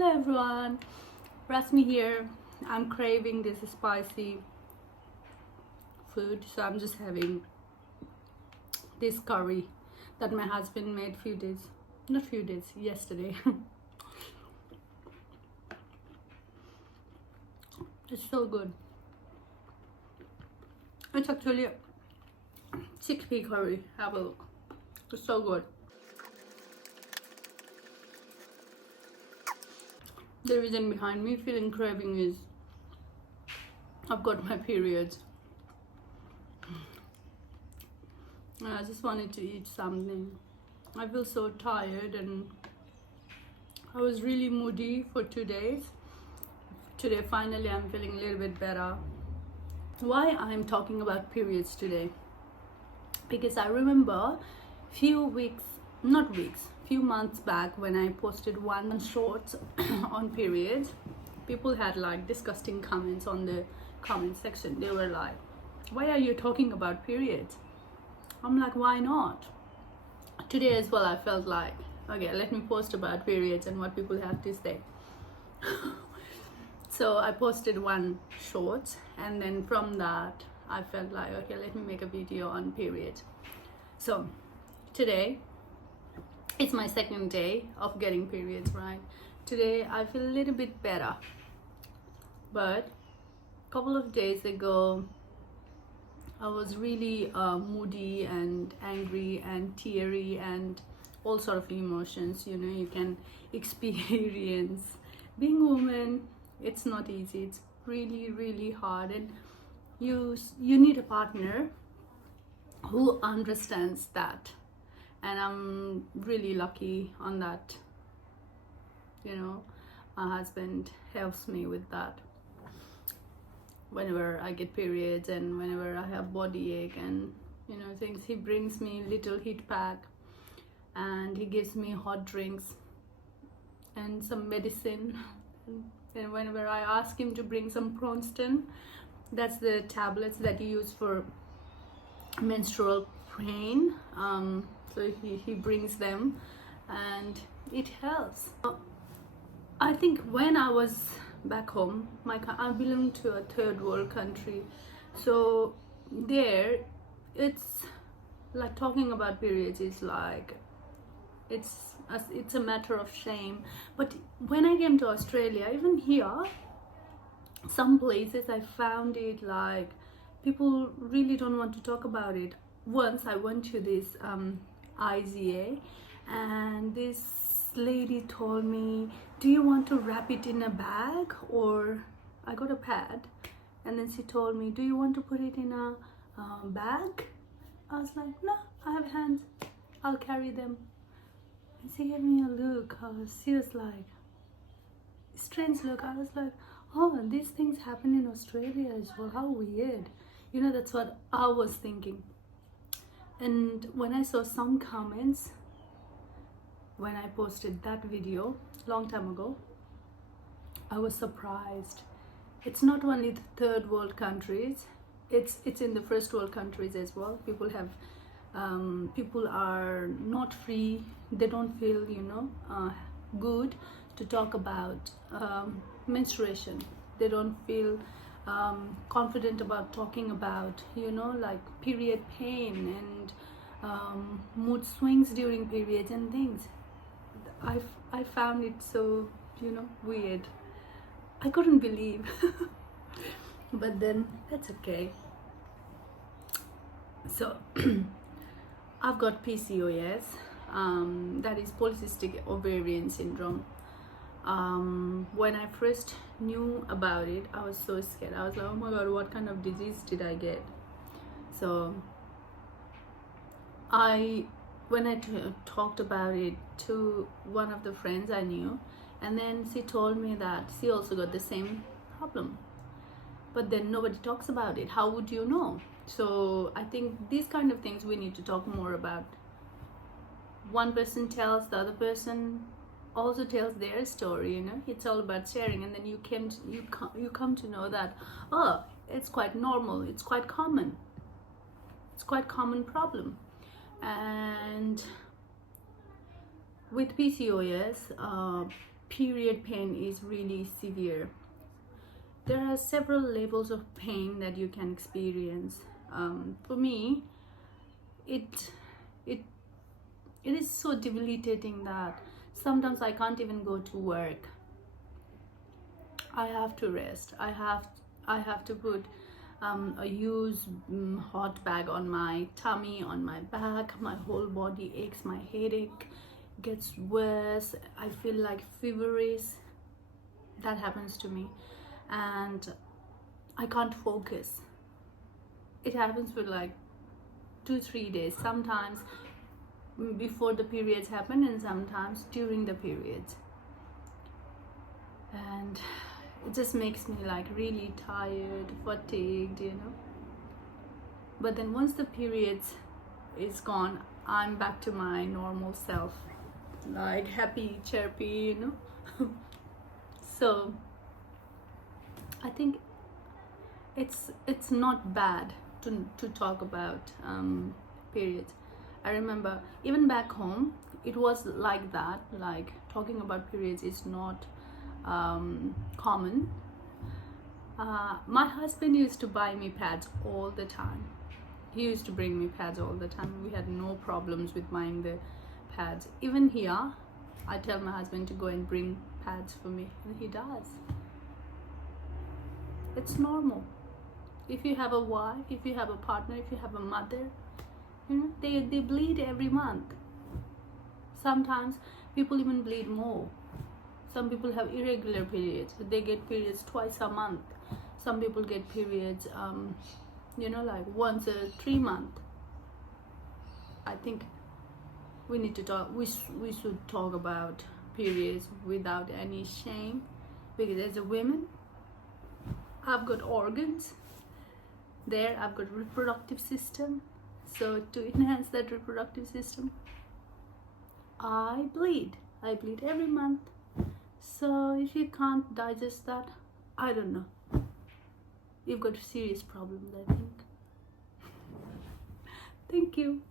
Hello everyone, Rasmi here. I'm craving this spicy food, so I'm just having this curry that my husband made yesterday. It's so good. It's actually a chickpea curry. Have a look. It's so good. The reason behind me feeling craving is I've got my periods. I just wanted to eat something. I feel so tired and I was really moody for 2 days. Today finally I'm feeling a little bit better. Why I'm talking about periods today? Because I remember few months back when I posted one short on periods, people had like disgusting comments on the comment section. They were like, why are you talking about periods? I'm like, why not? Today as well I felt like, okay, let me post about periods and what people have to say. So I posted one short, and then from that I felt like, okay, let me make a video on periods. So today it's my second day of getting periods, right? Today I feel a little bit better, but a couple of days ago I was really moody and angry and teary and all sort of emotions. You can experience being a woman. It's not easy. It's really hard, and you need a partner who understands that, and I'm really lucky on that. My husband helps me with that whenever I get periods and whenever I have body ache and things. He brings me little heat pack and he gives me hot drinks and some medicine. And whenever I ask him to bring some Pronston, that's the tablets that you use for menstrual pain, so he brings them and it helps. I think when I was back home, I belong to a third world country, so there it's like talking about periods is like it's a matter of shame. But when I came to Australia, even here, some places I found it like people really don't want to talk about it. Once I went to this IZA, and this lady told me, do you want to wrap it in a bag? Or I got a pad, and then she told me, do you want to put it in a bag? I was like, no, I have hands, I'll carry them. And she gave me a look. She was like, strange look. I was like, oh, these things happen in Australia as well, how weird. That's what I was thinking. And when I saw some comments when I posted that video long time ago, I was surprised. It's not only the third world countries, it's in the first world countries as well. People are not free. They don't feel good to talk about menstruation. They don't feel confident about talking about like period pain and mood swings during periods and things. I found it so weird. I couldn't believe. But then that's okay. So I've got PCOS, that is polycystic ovarian syndrome. When I first knew about it, I was so scared. I was like, oh my god, what kind of disease did I get? So when I talked about it to one of the friends I knew, and then she told me that she also got the same problem, but then nobody talks about it. How would you know? So I think these kind of things we need to talk more about. One person tells, the other person also tells their story. It's all about sharing, and then you come to know that, oh, it's quite normal, it's quite common problem. And with PCOS, period pain is really severe. There are several levels of pain that you can experience. For me, it it it is so debilitating that sometimes I can't even go to work. I have to rest. I have to put a used hot bag on my tummy, on my back. My whole body aches. My headache gets worse. I feel like feverish. That happens to me, and I can't focus. It happens for like 2-3 days. Sometimes before the periods happen, and sometimes during the periods. And it just makes me like really tired, fatigued, but then once the periods is gone, I'm back to my normal self, like happy, chirpy, So I think it's not bad to talk about periods. I remember even back home it was like that, like talking about periods is not common. My husband used to buy me pads all the time. He used to bring me pads all the time. We had no problems with buying the pads. Even here, I tell my husband to go and bring pads for me, and he does. It's normal. If you have a wife, if you have a partner, if you have a mother, they bleed every month. Sometimes people even bleed more. Some people have irregular periods. They get periods twice a month. Some people get periods, like once a 3 month. I think we need to talk. We should talk about periods without any shame, because as a woman, I've got organs. There, I've got reproductive system. So to enhance that reproductive system, I bleed. I bleed every month. So if you can't digest that, I don't know. You've got serious problems, I think. Thank you.